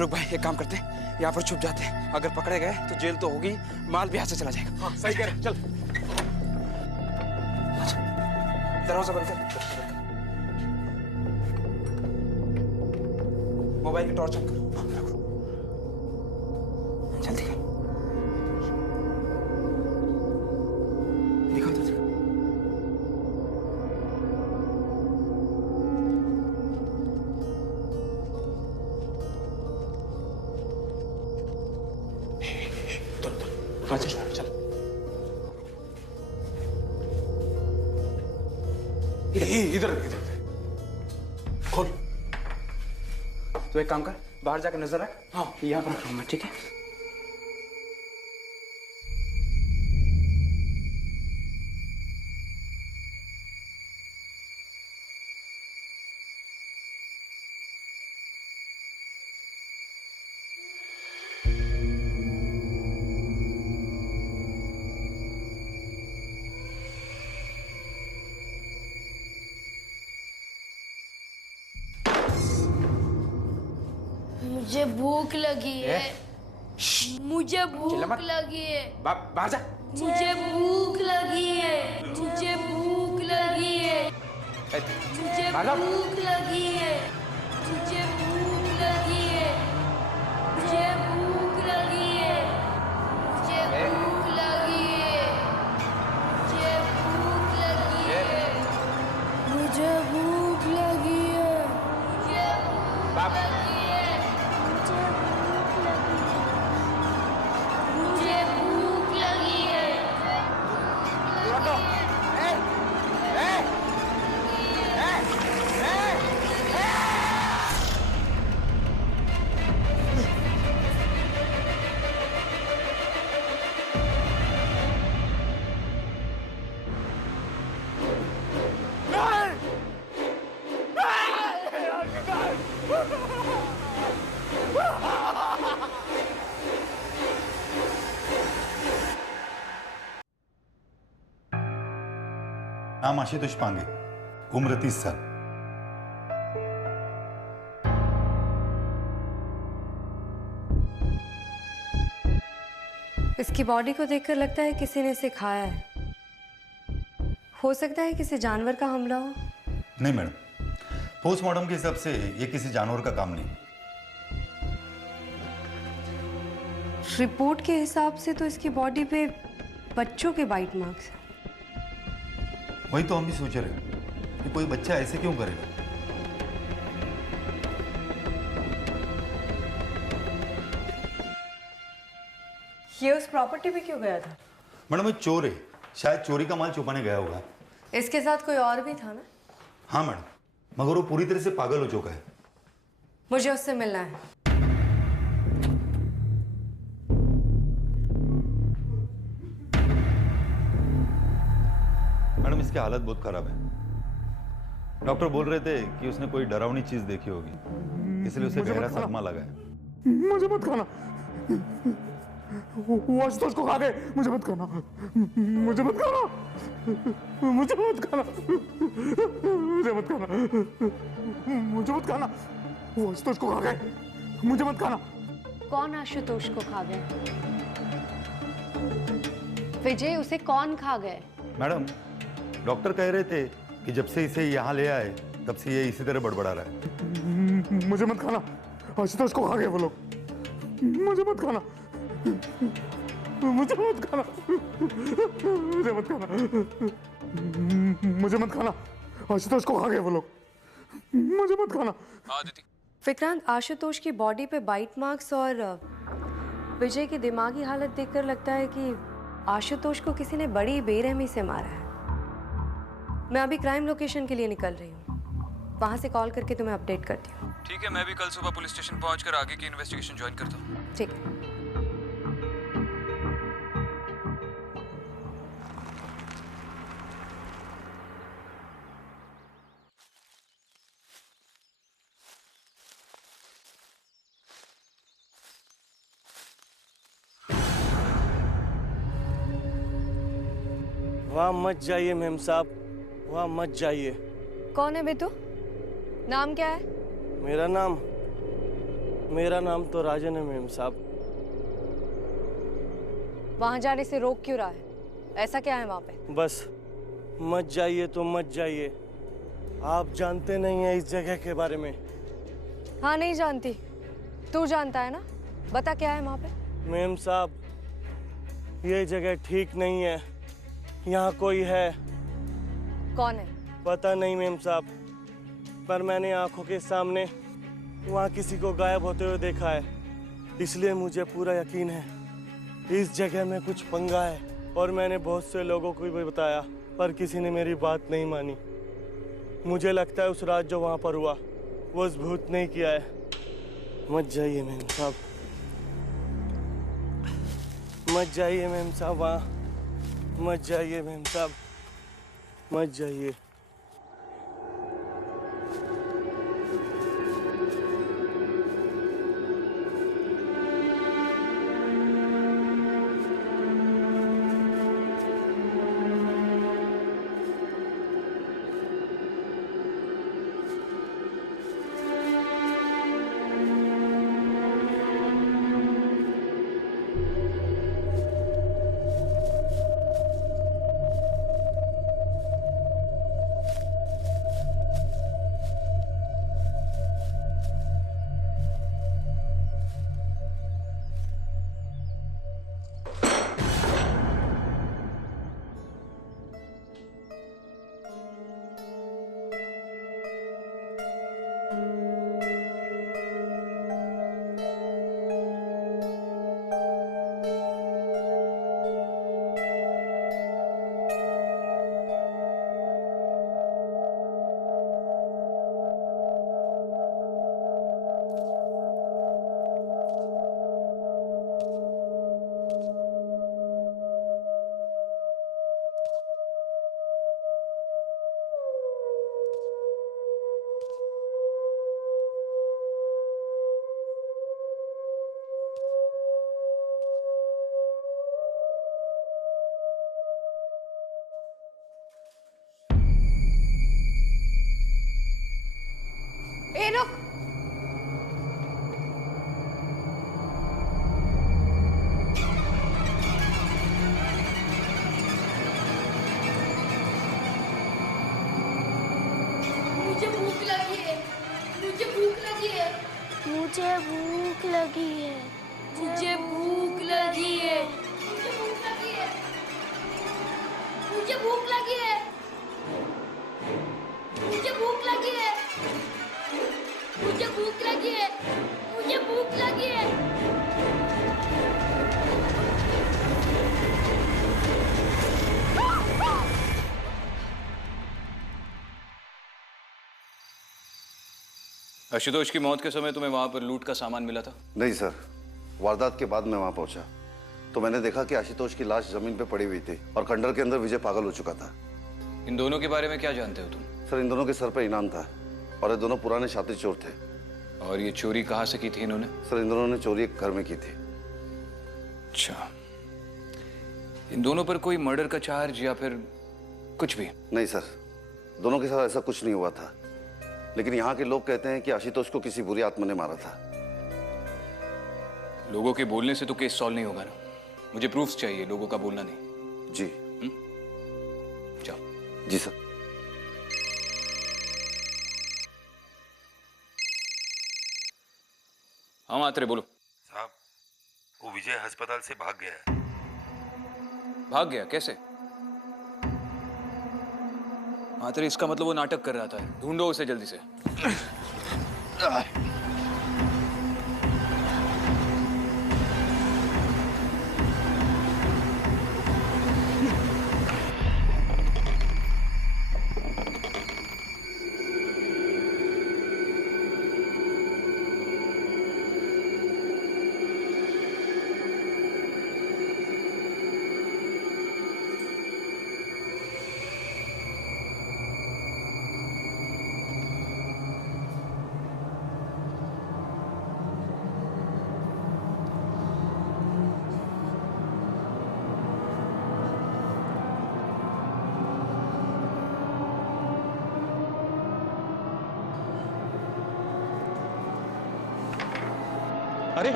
रुक भाई, एक काम करते हैं, यहाँ पर छुप जाते हैं। अगर पकड़े गए तो जेल तो होगी, माल भी हाथ से चला जाएगा। हाँ सही कह रहे, चल। दरवाजा बंद कर। मोबाइल की टॉर्च ऑन करो। जल्दी कर। दिखाओ तो दिखाओ। चल चल इधर खोल। तो एक काम कर, बाहर जाकर नजर रख। हाँ यहाँ पर रखूंगा, ठीक है? मुझे भूख लगी है। मुझे भूख लगी है। बाहर जा। मुझे भूख लगी है। मुझे भूख लगी है। मुझे भूख लगी है। मुझे भूख लगी है। मुझे भूख लगी है। मुझे भूख लगी है। मुझे भूख लगी है। मुझे भूख लगी है। मुझे भूख लगी है। नाम आशुतोष पांगे, उम्र 30 साल। इसकी बॉडी को देखकर लगता है किसी ने इसे खाया है। हो सकता है किसी जानवर का हमला हो। नहीं मैडम, पोस्टमार्टम के हिसाब से ये किसी जानवर का काम नहीं। रिपोर्ट के हिसाब से तो इसकी बॉडी पे बच्चों के बाइट मार्क्स हैं। वही तो हम भी सोच रहे हैं कि कोई बच्चा ऐसे क्यों करेगा। ये उस प्रॉपर्टी पे क्यों गया था? मैडम ये चोर है, शायद चोरी का माल छुपाने गया होगा। इसके साथ कोई और भी था ना? हाँ मैडम, मगर वो पूरी तरह से पागल हो चुका है। मुझे उससे मिलना है। मैडम इसकी हालत बहुत खराब है। डॉक्टर बोल रहे थे कि उसने कोई डरावनी चीज देखी होगी, इसलिए उसे गहरा सदमा लगा है। मुझे मत खाना, वो आशुतोष को खा गए। मुझे मत खाना, मुझे मत खाना, मुझे मत खाना, मुझे मत खाना, मुझे मत खाना। वो आशुतोष को खा गए। मुझे मत खाना। कौन आशुतोष को खा गए? विजय, उसे कौन खा गए? मैडम डॉक्टर कह रहे थे कि जब से इसे यहाँ ले आए तब से ये इसी तरह बड़बड़ा रहा है। मुझे मत खाना, आशुतोष को खा गए वो लोग। मुझे मत खाना, मुझे मत खाना, मुझे मत खाना, मुझे मत खाना। आशुतोष को खा गए वो लोग। मुझे मत खाना। विक्रांत, आशुतोष की बॉडी पे बाइट मार्क्स और विजय की दिमागी हालत देखकर लगता है कि आशुतोष को किसी ने बड़ी बेरहमी से मारा है। मैं अभी क्राइम लोकेशन के लिए निकल रही हूँ, वहाँ से कॉल करके तुम्हें अपडेट करती हूँ। ठीक है, मैं भी कल सुबह पुलिस स्टेशन पहुंचकर आगे की इन्वेस्टिगेशन ज्वाइन करता हूँ। ठीक है। वहाँ मत जाइए मेम साहब, वहाँ मत जाइए। कौन है बेटू? नाम क्या है? मेरा नाम मेरा नाम तो राजन है मेम साहब। वहां जाने से रोक क्यों रहा है? ऐसा क्या है वहां पे? बस मत जाइए तो मत जाइए। आप जानते नहीं हैं इस जगह के बारे में। हाँ, नहीं जानती। तू जानता है ना? बता क्या है वहां पे? मेम साहब, ये जगह ठीक नहीं है। यहाँ कोई है। कौन है? पता नहीं मेम साहब, पर मैंने आंखों के सामने वहाँ किसी को गायब होते हुए देखा है। इसलिए मुझे पूरा यकीन है इस जगह में कुछ पंगा है। और मैंने बहुत से लोगों को भी बताया, पर किसी ने मेरी बात नहीं मानी। मुझे लगता है उस रात जो वहाँ पर हुआ वो उस भूत ने किया है। मत जाइए मेम साहब, मत जाइए मेम साहब, वहाँ मत जाइए मेम साहब, मत जाइए। ए रुक! मुझे भूख लगी है। मुझे भूख लगी है। मुझे भूख लगी है। मुझे भूख लगी है। मुझे भूख लगी है। मुझे भूख लगी है। मुझे भूख लगी है। मुझे भूख लगी है। मुझे भूख लगी है। आशुतोष की मौत के समय तुम्हें वहां पर लूट का सामान मिला था? नहीं सर, वारदात के बाद मैं वहां पहुंचा तो मैंने देखा कि आशुतोष की लाश जमीन पे पड़ी हुई थी और खंडर के अंदर विजय पागल हो चुका था। इन दोनों के बारे में क्या जानते हो तुम? सर, इन दोनों के सर पे इनाम था और ये दोनों पुराने शातिर चोर थे। और ये चोरी कहाँ से की थी इन्होंने? सर, इन दोनों ने चोरी एक घर में की थी। अच्छा, इन दोनों पर कोई मर्डर का चार्ज या फिर कुछ भी? नहीं सर, दोनों के साथ ऐसा कुछ नहीं हुआ था, लेकिन यहाँ के लोग कहते हैं कि आशुतोष को किसी बुरी आत्मा ने मारा था। लोगों के बोलने से तो केस सॉल्व नहीं होगा ना। मुझे प्रूफ्स चाहिए, लोगों का बोलना नहीं। जी। जाओ। जी सर। हाँ मात्रे, बोलो। साहब, वो विजय अस्पताल से भाग गया है। भाग गया? कैसे? मात्रे, इसका मतलब वो नाटक कर रहा था। ढूंढो उसे जल्दी से।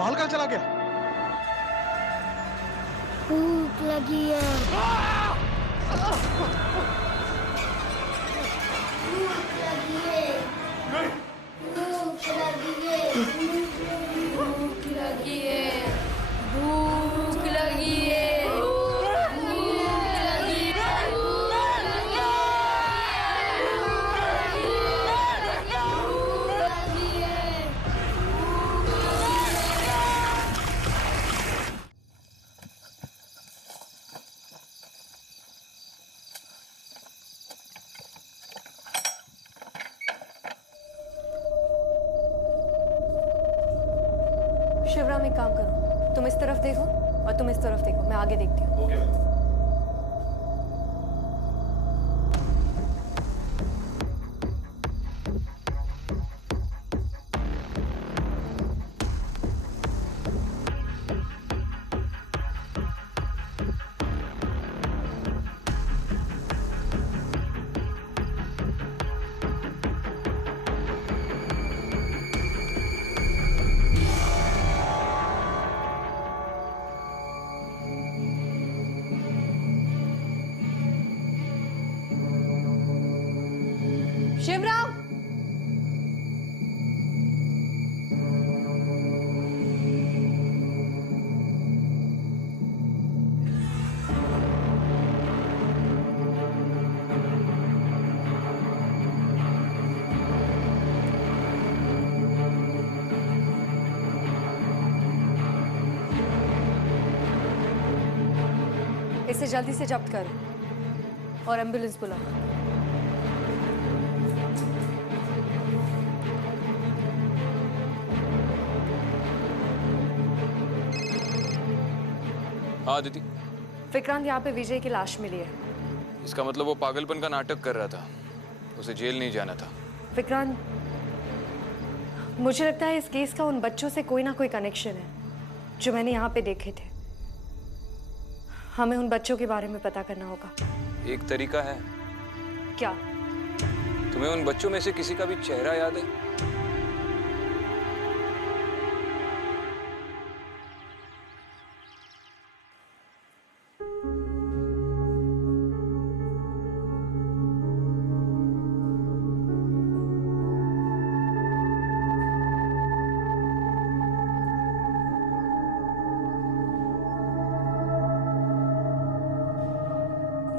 बाहर कहाँ चला गया? भूख लगी है। भूख लगी है। भूख लगी है। भूख लगी है। भूख लगी है। शिवराम, एक काम करो, तुम इस तरफ देखो और तुम इस तरफ देखो, मैं आगे देखती हूँ। शिवराम, इसे जल्दी से जब्त करो और एम्बुलेंस बुलाओ। हाँ दीदी। विक्रांत, यहाँ पे विजय की लाश मिली है। इसका मतलब वो पागलपन का नाटक कर रहा था, उसे जेल नहीं जाना था। विक्रांत, मुझे लगता है इस केस का उन बच्चों से कोई ना कोई कनेक्शन है जो मैंने यहाँ पे देखे थे। हमें उन बच्चों के बारे में पता करना होगा। एक तरीका है। क्या? तुम्हें उन बच्चों में से किसी का भी चेहरा याद है?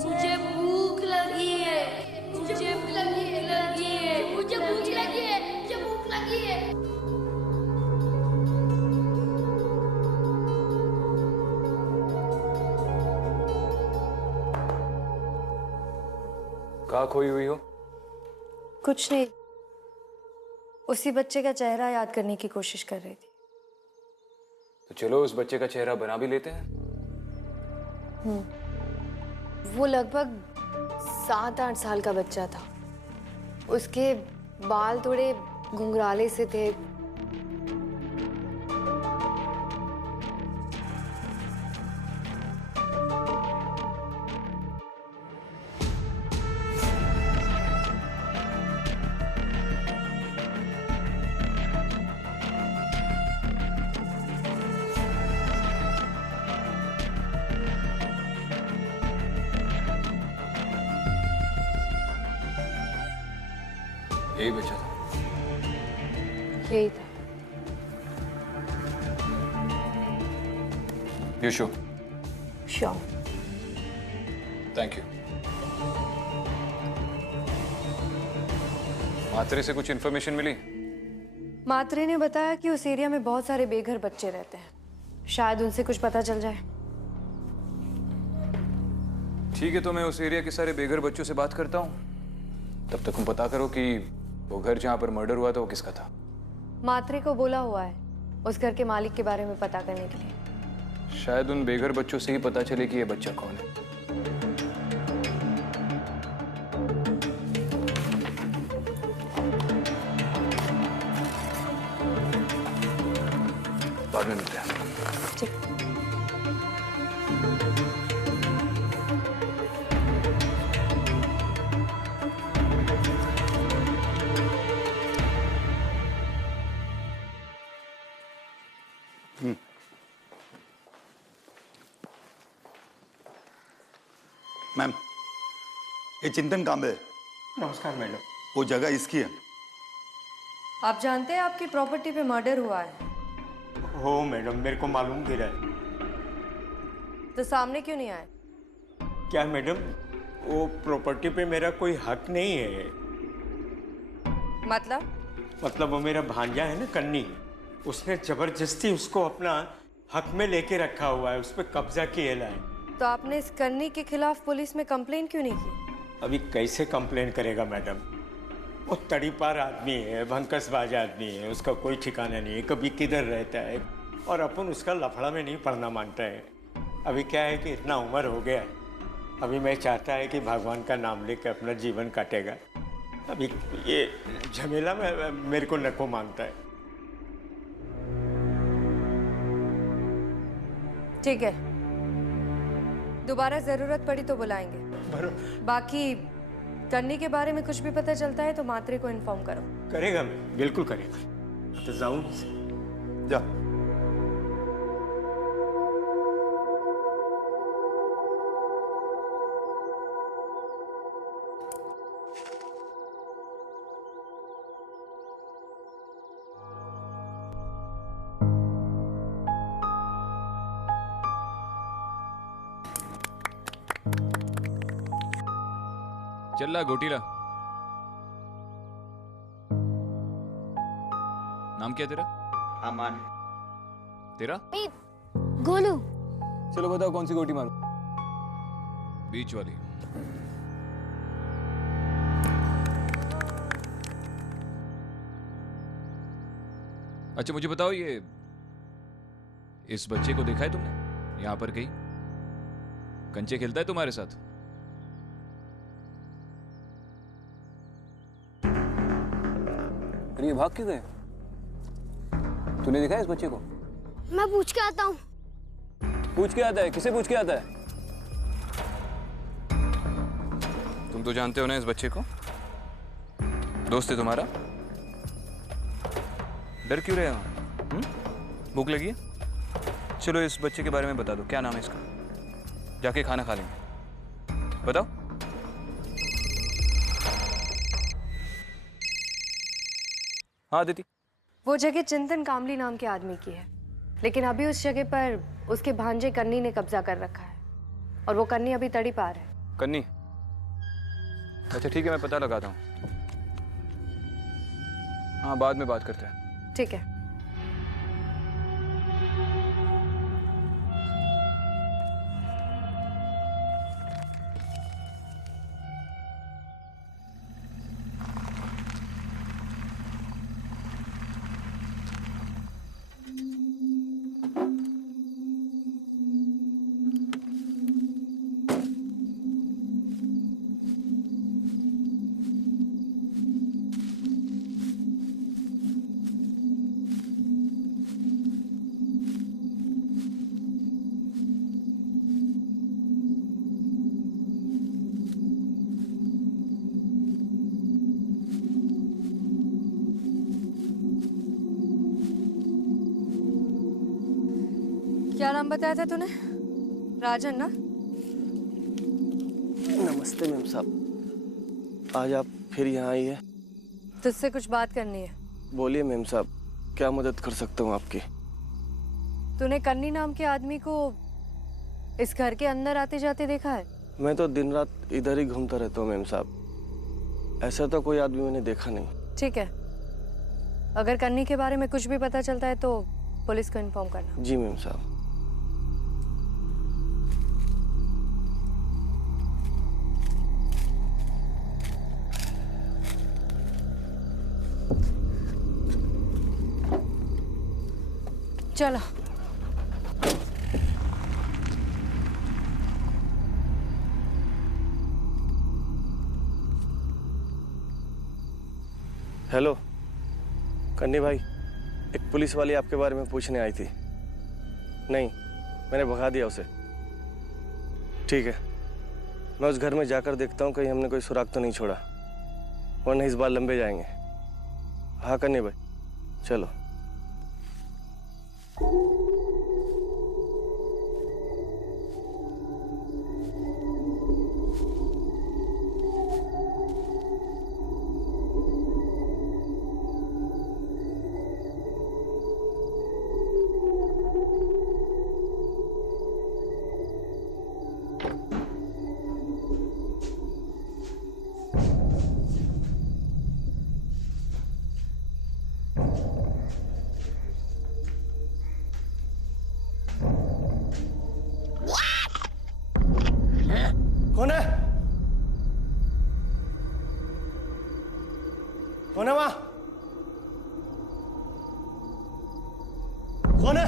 मुझे भूख लगी है। मुझे भूख लगी है। मुझे भूख लगी है। मुझे भूख लगी है। कहाँ खोई हुई हो? कुछ नहीं, उसी बच्चे का चेहरा याद करने की कोशिश कर रही थी। तो चलो उस बच्चे का चेहरा बना भी लेते हैं। वो लगभग 7-8 साल का बच्चा था। उसके बाल थोड़े घुंघराले से थे। यही बच्चा था। यही था। You sure? Sure. Thank you. मात्रे से कुछ इन्फॉर्मेशन मिली? मात्रे ने बताया कि उस एरिया में बहुत सारे बेघर बच्चे रहते हैं, शायद उनसे कुछ पता चल जाए। ठीक है, तो मैं उस एरिया के सारे बेघर बच्चों से बात करता हूँ। तब तक तुम पता करो कि वो घर जहाँ पर मर्डर हुआ था वो किसका था। मात्रे को बोला हुआ है उस घर के मालिक के बारे में पता करने के लिए। शायद उन बेघर बच्चों से ही पता चले कि ये बच्चा कौन है। बाद में मिलते हैं। ठीक। मैम, ये चिंतन कांबे, नमस्कार मैडम। वो जगह इसकी है। आप जानते हैं आपकी प्रॉपर्टी पे मर्डर हुआ है, हो मैडम, मेरे को मालूम भी रहा है। तो सामने क्यों नहीं आए? क्या मैडम, वो प्रॉपर्टी पे मेरा कोई हक नहीं है। मतलब वो मेरा भांजा है ना कन्नी, उसने जबरदस्ती उसको अपना हक में लेके रखा हुआ है, उस पर कब्जा किया है। तो आपने इस कन्नी के खिलाफ पुलिस में कंप्लेन क्यों नहीं की? अभी कैसे कंप्लेन करेगा मैडम? वो तड़ीपार आदमी है, भंकसबाज आदमी है, उसका कोई ठिकाना नहीं है, कभी किधर रहता है, और अपन उसका लफड़ा में नहीं पड़ना मांगता है। अभी क्या है कि इतना उम्र हो गया है, अभी मैं चाहता है कि भगवान का नाम लेकर अपना जीवन काटेगा। अभी ये झमेला में मेरे को नको मांगता है। ठीक है, दोबारा जरूरत पड़ी तो बुलाएंगे। बाकी कन्नी के बारे में कुछ भी पता चलता है तो मात्रे को इन्फॉर्म करो। करेगा, मैं बिल्कुल करेगा। तो जाऊं? जा। चल ला गोटीला। नाम क्या तेरा? अमन। तेरा? गोलू। चलो बताओ कौन सी गोटी मारूं? बीच वाली। अच्छा मुझे बताओ, ये इस बच्चे को देखा है तुमने यहां पर कहीं? कंचे खेलता है तुम्हारे साथ? ये भाग क्यों गए? तूने देखा है इस बच्चे को? मैं पूछ के आता हूँ। पूछ के आता है? किसे पूछ के आता है? तुम तो जानते हो ना इस बच्चे को, दोस्त है तुम्हारा। डर क्यों रहे हो? भूख लगी है? चलो इस बच्चे के बारे में बता दो, क्या नाम है इसका? जाके खाना खा लेंगे। बताओ। हाँ दीदी। वो जगह चिंतन कामली नाम के आदमी की है, लेकिन अभी उस जगह पर उसके भांजे कन्नी ने कब्जा कर रखा है, और वो कन्नी अभी तड़ी पार है। कन्नी? अच्छा ठीक है, मैं पता लगाता हूँ। हाँ बाद में बात करते हैं। ठीक है। क्या नाम बताया था तूने? राजन ना? नमस्ते मेम साहब, आज आप फिर यहाँ आई है? तुझसे कुछ बात करनी है। बोलिए मेम साहब, क्या मदद कर सकता हूँ आपकी? तूने कन्नी नाम के आदमी को इस घर के अंदर आते जाते देखा है? मैं तो दिन रात इधर ही घूमता रहता हूँ मेम साहब, ऐसा तो कोई आदमी मैंने देखा नहीं। ठीक है, अगर कन्नी के बारे में कुछ भी पता चलता है तो पुलिस को इन्फॉर्म करना। जी मेम साहब। चलो। हेलो कन्नी भाई, एक पुलिस वाली आपके बारे में पूछने आई थी। नहीं, मैंने भगा दिया उसे। ठीक है, मैं उस घर में जाकर देखता हूँ कहीं हमने कोई सुराग तो नहीं छोड़ा, वरना इस बार लंबे जाएंगे। हाँ कन्नी भाई, चलो। कौन है वहां? कौन है?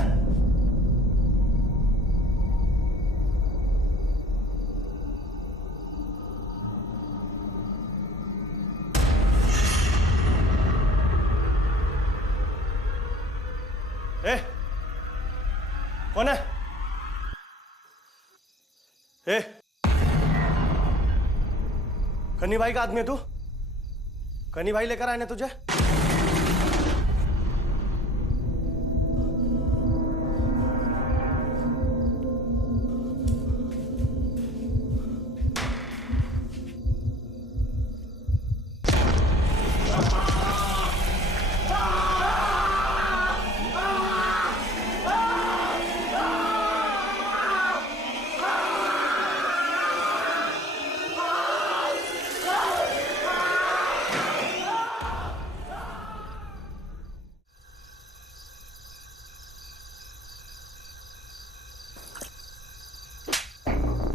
ए, कौन है? ए, कन्नी भाई का आदमी है तू? कन्नी भाई लेकर आए ने तुझे?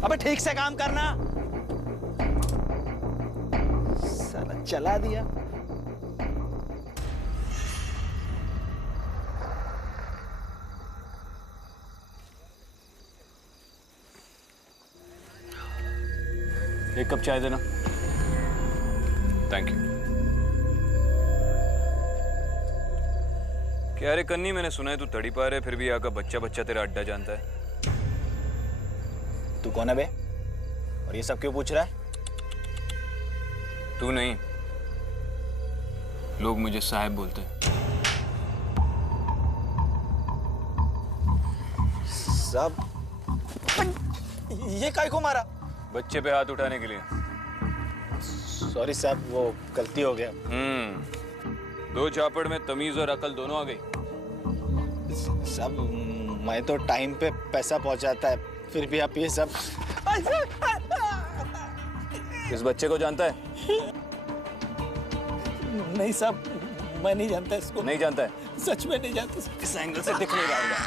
अबे ठीक से काम करना। साला चला दिया। एक कप चाय देना। Thank you. क्या रे कन्नी, मैंने सुना है तू तड़ी पा रहे फिर भी आका बच्चा बच्चा तेरा अड्डा जानता है। तू कौन है बे? और ये सब क्यों पूछ रहा है? तू नहीं, लोग मुझे साहब बोलते हैं। सब ये काय को मारा? बच्चे पे हाथ उठाने के लिए। सॉरी साहब, वो गलती हो गया। दो चापड़ में तमीज और अकल दोनों आ गई। सब मैं तो टाइम पे पैसा पहुंचाता है, फिर भी आप ये सब। इस बच्चे को जानता है? नहीं साहब, मैं नहीं जानता इसको। नहीं जानता है? सच में नहीं जानता। इस एंगल से दिख नहीं रहा होगा।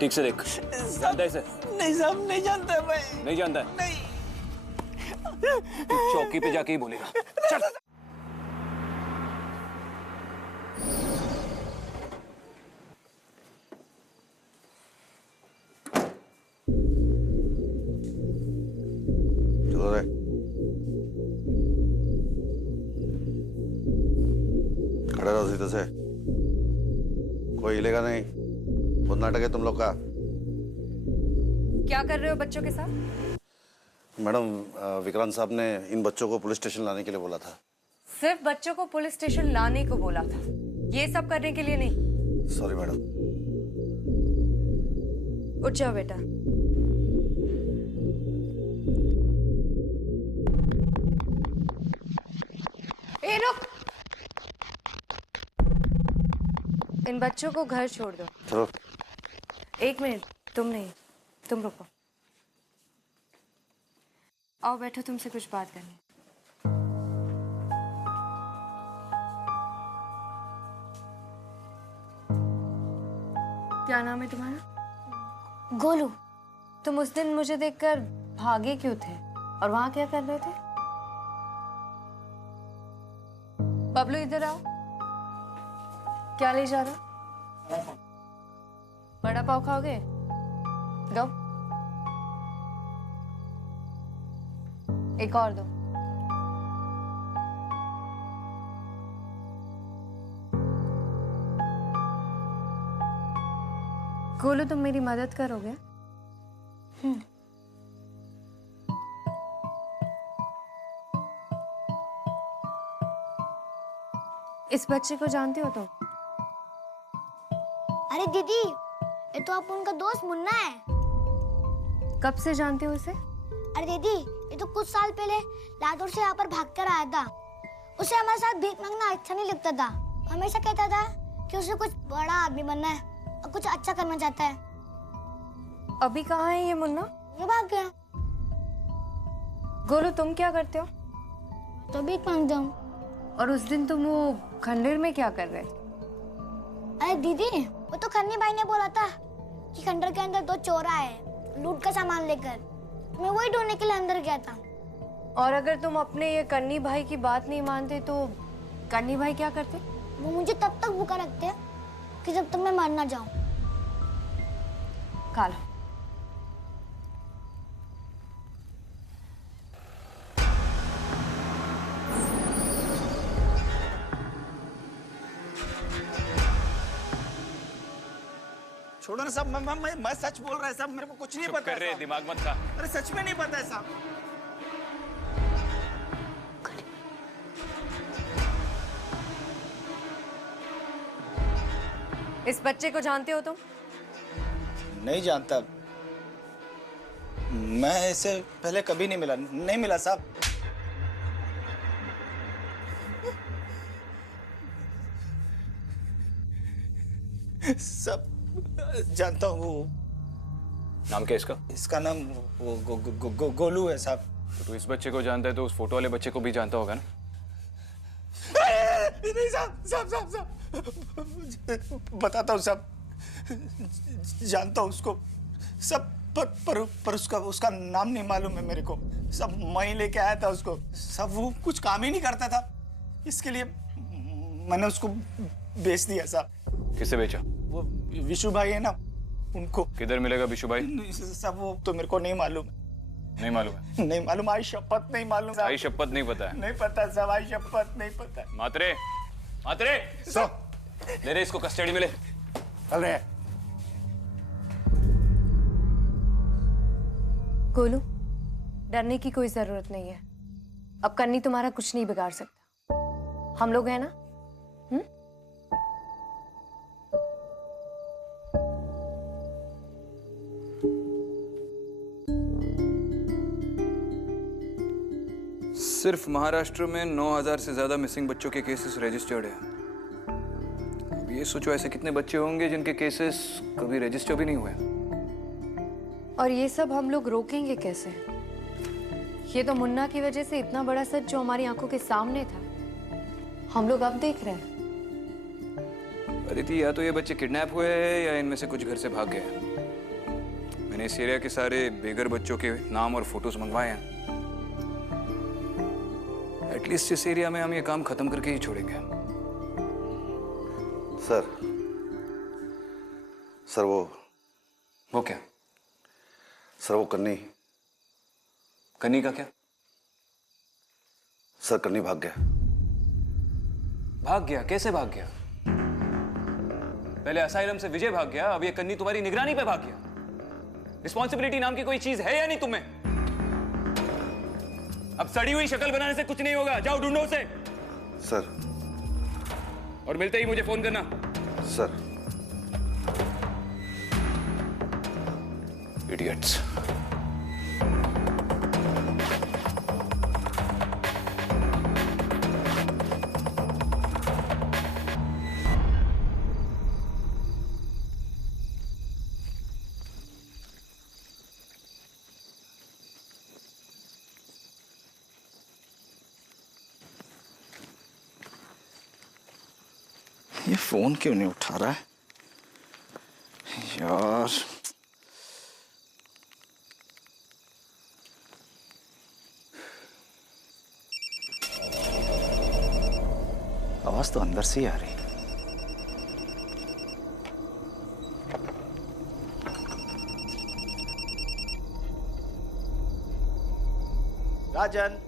ठीक से देख। जानता है इसे? नहीं साहब, नहीं जानता मैं। नहीं जानता है? नहीं। तू चौकी पे जाके ही बोलेगा। चल। चलो रे, खड़े रहो सीधे से, कोई हिलेगा नहीं। बहुत नाटक है तुम लोग का। क्या कर रहे हो बच्चों के साथ? मैडम, विक्रांत साहब ने इन बच्चों को पुलिस स्टेशन लाने के लिए बोला था। सिर्फ बच्चों को पुलिस स्टेशन लाने को बोला था, ये सब करने के लिए नहीं। Sorry madam. उठ जाओ बेटा। ए रुक, इन बच्चों को घर छोड़ दो। चलो। एक मिनट, तुम नहीं, तुम रुको। आओ बैठो, तुमसे कुछ बात करनी है। क्या नाम है तुम्हारा? गोलू। तुम उस दिन मुझे देखकर भागे क्यों थे और वहां क्या कर रहे थे? बबलू इधर आओ। क्या ले जा रहा? बड़ा पाव खाओगे? दो। एक और दो। गोलू, तुम मेरी मदद करोगे? इस बच्चे को जानते हो तुम? अरे दीदी, ये तो आप उनका दोस्त मुन्ना है। कब से जानते हो उसे? अरे दीदी, ये तो कुछ साल पहले लातूर से यहाँ पर भाग कर आया था। उसे हमारे साथ भीख मांगना अच्छा नहीं लगता था। हमेशा कहता था कि उसे कुछ बड़ा आदमी बनना है और कुछ अच्छा करना चाहता है। अभी कहाँ है ये मुन्ना? ये भाग गया। गोलू, तुम क्या करते हो? तो भीख मांगता हूँ। और उस दिन तुम वो खंडर में क्या कर रहे? अरे दीदी, वो तो खन्नी भाई ने बोला था कि खंडर के अंदर 2 चोर आए लूट का सामान लेकर। मैं वही ढूंढने के लिए अंदर गया था। और अगर तुम अपने ये कन्नी भाई की बात नहीं मानते तो कन्नी भाई क्या करते? वो मुझे तब तक भूखा रखते हैं कि जब तक मैं मर ना जाऊं। खा लो। छोड़ो ना साहब, मैं सच बोल रहा है साहब, मेरे को कुछ नहीं पता कर रहे, है साहब। दिमाग मत खा। अरे सच में नहीं पता है साहब। इस बच्चे को जानते हो तुम? नहीं जानता, मैं इसे पहले कभी नहीं मिला साहब। सब जानता हूँ। वो नाम क्या है इसका? इसका नाम वो गोलू है साहब। तो इस बच्चे को जानता है तो उस फोटो वाले बच्चे को भी जानता होगा ना? नहीं साहब, बताता हूँ साहब, जानता हूँ उसको सब, पर उसका नाम नहीं मालूम है मेरे को। सब मैं ही लेके आया था उसको, सब वो कुछ काम ही नहीं करता था, इसके लिए मैंने उसको बेच दिया साहब। किससे बेचा? वो विशु भाई है ना, उनको। किधर मिलेगा विशु भाई? सब वो तो मेरे को नहीं मालूम। नहीं मालूम है? नहीं मालूम, आई शपथ नहीं मालूम साहब। आई शपथ नहीं पता है? नहीं पता साहब, आई शपथ नहीं पता। मात्रे ले रहे इसको कस्टडी में ले। अरे गोलू, डरने की कोई जरूरत नहीं है। अब कन्नी तुम्हारा कुछ नहीं बिगाड़ सकता। हम लोग हैं ना? सिर्फ महाराष्ट्र में 9,000 से ज्यादा मिसिंग बच्चों के केसेस रजिस्टर्ड हैं। अब ये सोचो ऐसे कितने बच्चे होंगे जिनके केसेस कभी रजिस्टर भी नहीं हुए। और ये सब हम लोग रोकेंगे कैसे? ये तो मुन्ना की वजह से इतना बड़ा सच जो हमारी आंखों के सामने था, हम लोग अब देख रहे हैं। अदिति, या तो ये बच्चे किडनैप हुए हैं या इनमें से कुछ घर से भाग गए हैं। मैंने इस एरिया के सारे बेघर बच्चों के नाम और फोटोज मंगवाए हैं। एटलीस्ट इस एरिया में हम ये काम खत्म करके ही छोड़ेंगे। सर वो क्या? सर वो कन्नी का क्या? सर कन्नी भाग गया। भाग गया? कैसे भाग गया? पहले असाइलम से विजय भाग गया, अब ये कन्नी तुम्हारी निगरानी पे भाग गया। रिस्पॉन्सिबिलिटी नाम की कोई चीज है या नहीं तुम्हें? अब सड़ी हुई शक्ल बनाने से कुछ नहीं होगा, जाओ ढूंढो उसे। सर। और मिलते ही मुझे फोन करना। सर। इडियट्स। ये फोन क्यों नहीं उठा रहा है यार? आवाज तो अंदर से ही आ रही। राजन,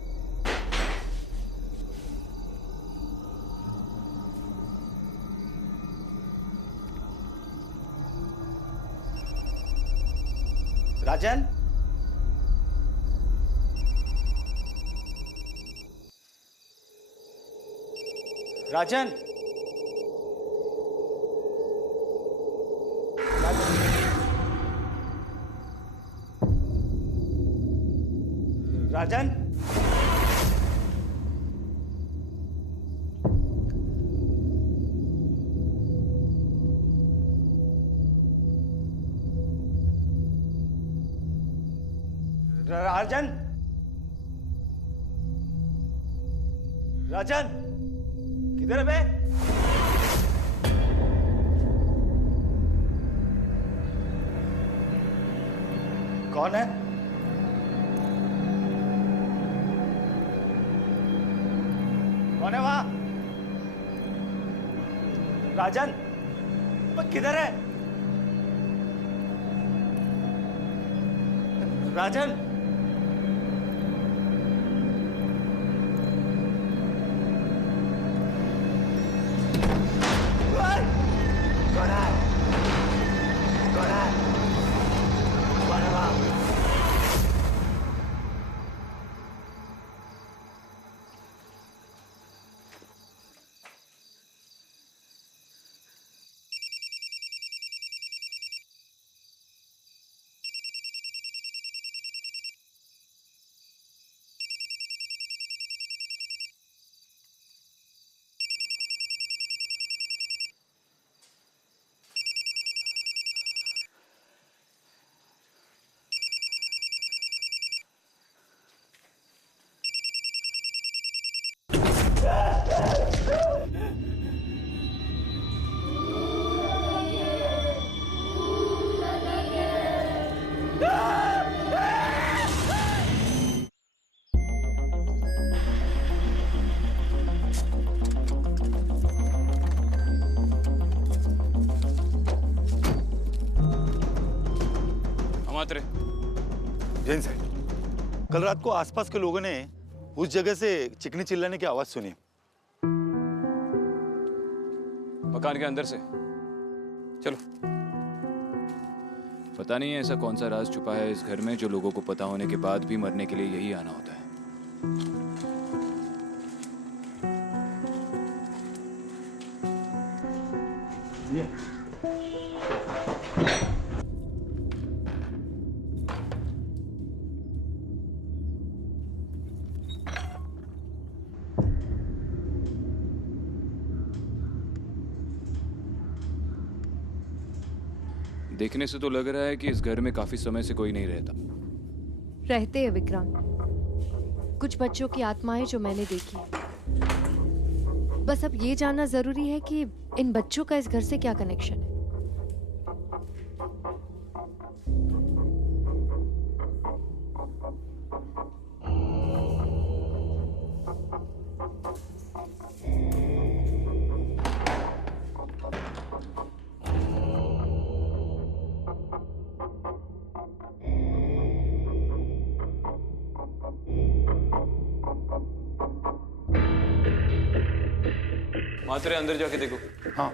राजन, राजन, राजन, राजन, राजन, किधर है बे? कौन है? कौन है वहां? राजन, किधर है? राजन, मात्रे जैन साहब, कल रात को आसपास के लोगों ने उस जगह से चिकनी चिल्लाने की आवाज सुनी। मकान के अंदर से। चलो। पता नहीं है ऐसा कौन सा राज छुपा है इस घर में जो लोगों को पता होने के बाद भी मरने के लिए यही आना होता है। देखने से तो लग रहा है कि इस घर में काफी समय से कोई नहीं रहता। रहते हैं विक्रांत, कुछ बच्चों की आत्माएं जो मैंने देखी। बस अब ये जानना जरूरी है कि इन बच्चों का इस घर से क्या कनेक्शन है। मात्रे अंदर जाके देखो। हाँ।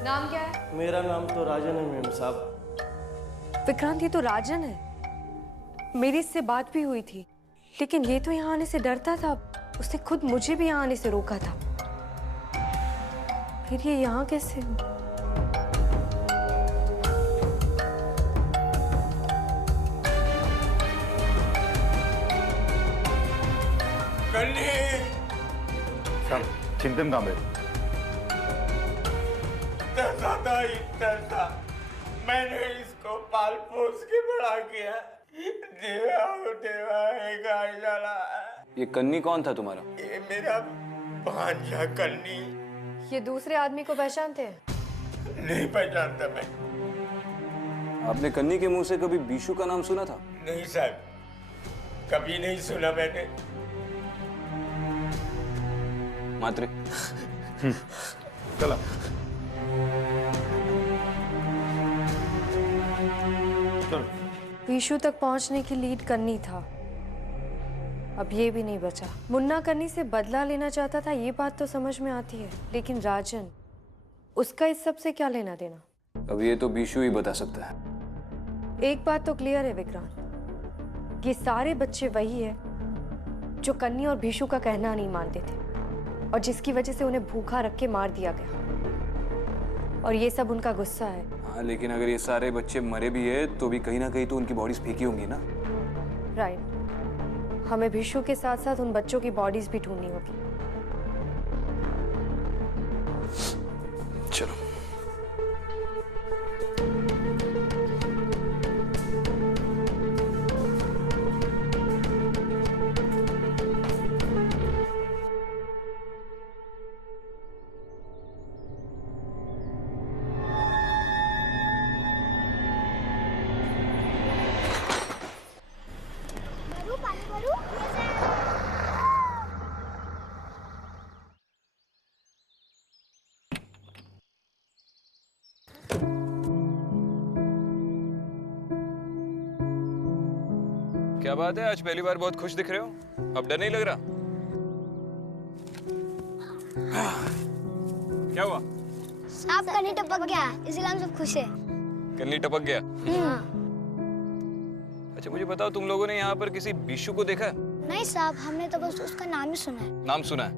नाम क्या है? मेरा नाम तो राजन है मेम साहब। विक्रांत, ये तो राजन है। मेरी इससे बात भी हुई थी, लेकिन ये तो यहाँ आने से डरता था। उसने खुद मुझे भी यहाँ आने से रोका था। फिर ये यहाँ कैसे? चिंतन कहाँ पे? तरसा मैंने इसको पाल पोस के बड़ा किया। देवा है गाय जला। ये कन्नी कौन था तुम्हारा? ये मेरा भांजा कन्नी। ये दूसरे आदमी को पहचानते हैं? नहीं पहचानता मैं। आपने कन्नी के मुंह से कभी बीशू का नाम सुना था? नहीं साहब, कभी नहीं सुना मैंने। मात्रे चला। चलो। बीशु तक पहुंचने की लीड करनी था, अब ये भी नहीं बचा। मुन्ना करनी से बदला लेना चाहता था, ये बात तो समझ में आती है, लेकिन राजन, उसका इस सब से क्या लेना देना? अब ये तो बीशु ही बता सकता है। एक बात तो क्लियर है विक्रांत, ये सारे बच्चे वही है जो कन्नी और बीशु का कहना नहीं मानते थे और जिसकी वजह से उन्हें भूखा रख के मार दिया गया, और ये सब उनका गुस्सा है। हाँ, लेकिन अगर ये सारे बच्चे मरे भी है तो भी कहीं ना कहीं तो उनकी बॉडीज फेंकी होंगी ना। राइट, हमें बीशु के साथ साथ उन बच्चों की बॉडीज भी ढूंढनी होगी। चलो। क्या बात है, आज पहली बार बहुत खुश दिख रहे हो। अब डर नहीं लग रहा? क्या हुआ? सांप कन्नी टपक गया, इसलिए हम सब खुश हैं। कन्नी टपक गया? अच्छा मुझे बताओ, तुम लोगों ने यहाँ पर किसी बीशु को देखा है? नहीं साहब, हमने तो बस उसका नाम ही सुना है। नाम सुना है?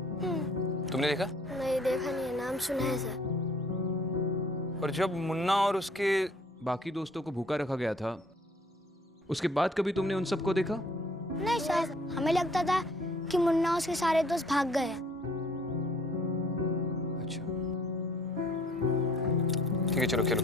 तुमने देखा? नहीं देखा नहीं है, नाम सुना है सर। और जब मुन्ना और उसके बाकी दोस्तों को भूखा रखा गया था, उसके बाद कभी तुमने उन सबको देखा? नहीं सर, हमें लगता था कि मुन्ना और उसके सारे दोस्त भाग गए। अच्छा ठीक है, चलो खेलो।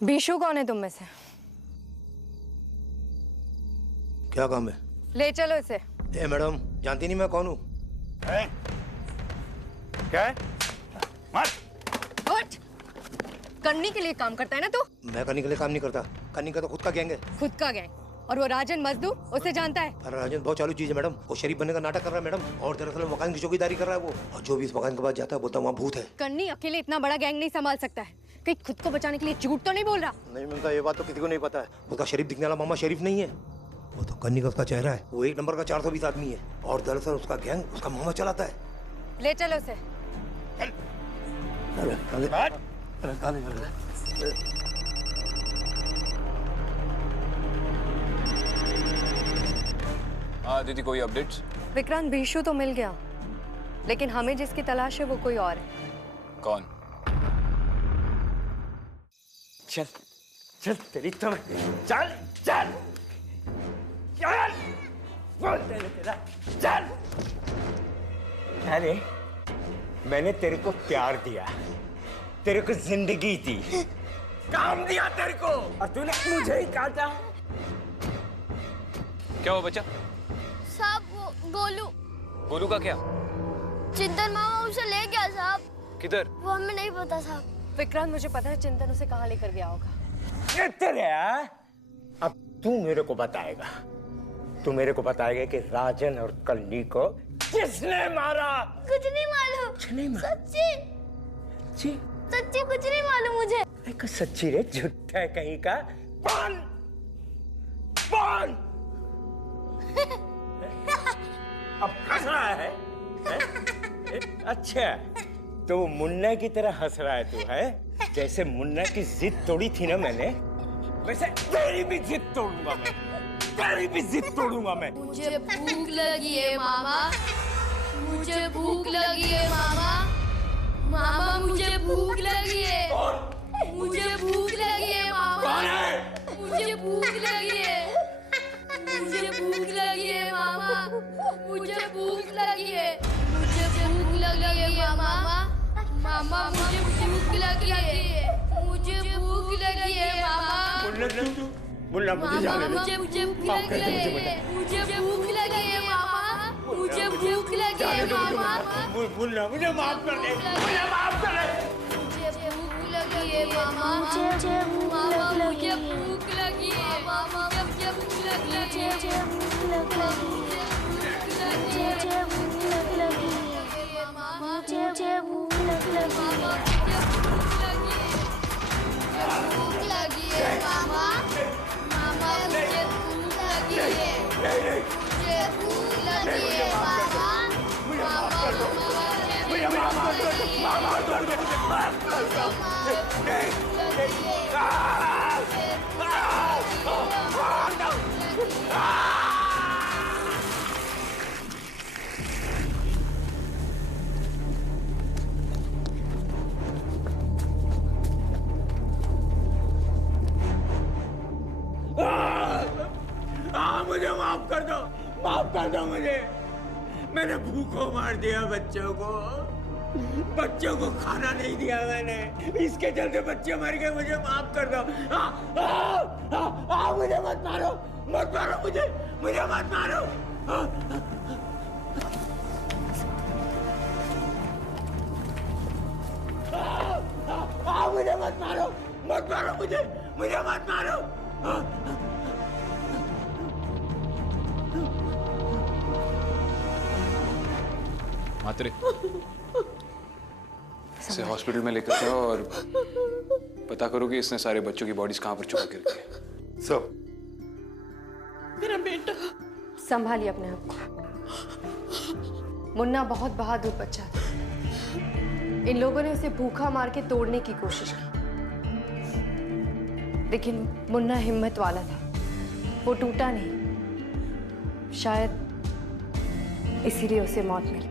बीशु कौन है तुम में से? क्या काम है? ले चलो इसे। ए मैडम, जानती नहीं मैं कौन हूँ? क्या है? मार! उठ! कन्नी के लिए काम करता है ना तू? मैं कन्नी के लिए काम नहीं करता, कन्नी का तो खुद का गैंग है। खुद का गैंग? और वो राजन मजदूर, उसे जानता है? अरे राजन बहुत चालू चीज है मैडम, वो शरीफ बनने का नाटक कर रहा है मैडम, और दरअसल मकान की चौकीदारी कर रहा है वो, और जो भी इस मकान के बाद जाता है बोलता है वहाँ भूत है। कन्नी अकेले इतना बड़ा गैंग नहीं संभाल सकता है, कहीं खुद को बचाने के लिए झूठ तो नहीं बोल रहा? नहीं मिलता, ये बात तो किसी को नहीं पता है। बोलता शरीफ दिखने वाला मामा शरीफ नहीं है, वो तो कन्नी का उसका चेहरा है, वो 1 नंबर का 420 आदमी है, और दरअसल उसका गैंग उसका मामा चलाता है। ले चलो उसे। हाँ दीदी, कोई अपडेट्स? विक्रांत, बीशु तो मिल गया, लेकिन हमें जिसकी तलाश है वो कोई और है। कौन? चल चल तेरी तो चल चल चल बोलते हैं तेरा चल। अरे मैंने तेरे को प्यार दिया, तेरे को जिंदगी दी, काम दिया तेरे को, और तूने मुझे ही काटा। क्या हुआ बच्चा? साहब वो गोलू। गोलू का क्या? चिंतन मामा उसे ले गया साहब। किधर? वो हमें नहीं पता साहब। विक्रांत, मुझे पता है चिंतन उसे कहाँ लेकर गया होगा। तेरे अब तू मेरे को बताएगा, तू मेरे को बताएगा कि राजन और कन्नी को किसने मारा। कुछ नहीं मालूम। कुछ नहीं मालूम? सच्ची सच्ची कुछ नहीं मालूम मुझे। एक सच्ची रे, झूठा है कहीं का। बोल बोल। अब हंस रहा है? अच्छा, तो मुन्ना की तरह हंस रहा है तू, है? जैसे मुन्ना की जिद तोड़ी थी ना मैंने, वैसे तेरी भी जिद तोड़ूंगा मैं, तेरी भी जिद तोड़ूंगा मैं। मुझे भूख लगी है मामा, मुझे भूख लगी है मामा, मामा मुझे भूख लगी है, मुझे भूख लगी है मामा, मुझे भूख लगी है, मुझे भूख लगी है मामा, मुझे भूख लगी है, मुझे भूख लगी है मामा, मामा मुझे भूख लगी है, मुझे भूख लगी है मामा। मुन्ना मुझे जाने दे। मुझे भूख लगी है, मुझे भूख लगी है मामा, मुझे भूख लगी है मामा मुन्ना मुझे माफ कर दे, मुझे माफ कर दे। मुझे भूख लगी है मामा मुझे भूख लगी है मामा मुझे भूख लगी है मुझे भूख लगी है मामा मामा मुझे भूख लगी है मुझे भूख लगी है मामा मुझे माफ कर दो मुझे माफ कर दो मुझे। मैंने भूखों मार दिया बच्चों को खाना नहीं दिया मैंने, इसके चलते बच्चे मर गए। मुझे माफ कर दो। मुझे मत मारो मुझे मत मारो। मुझे मत मारो मुझे मत मारो। मात्रे, इसे हॉस्पिटल में लेकर जाओ और पता करो कि इसने सारे बच्चों की बॉडीज कहां पर छुपा के रखी है। सब मेरा बेटा संभालिए अपने आप को। मुन्ना बहुत बहादुर बच्चा था। इन लोगों ने उसे भूखा मार के तोड़ने की कोशिश की, लेकिन मुन्ना हिम्मत वाला था, वो टूटा नहीं। शायद इसीलिए उसे मौत मिली।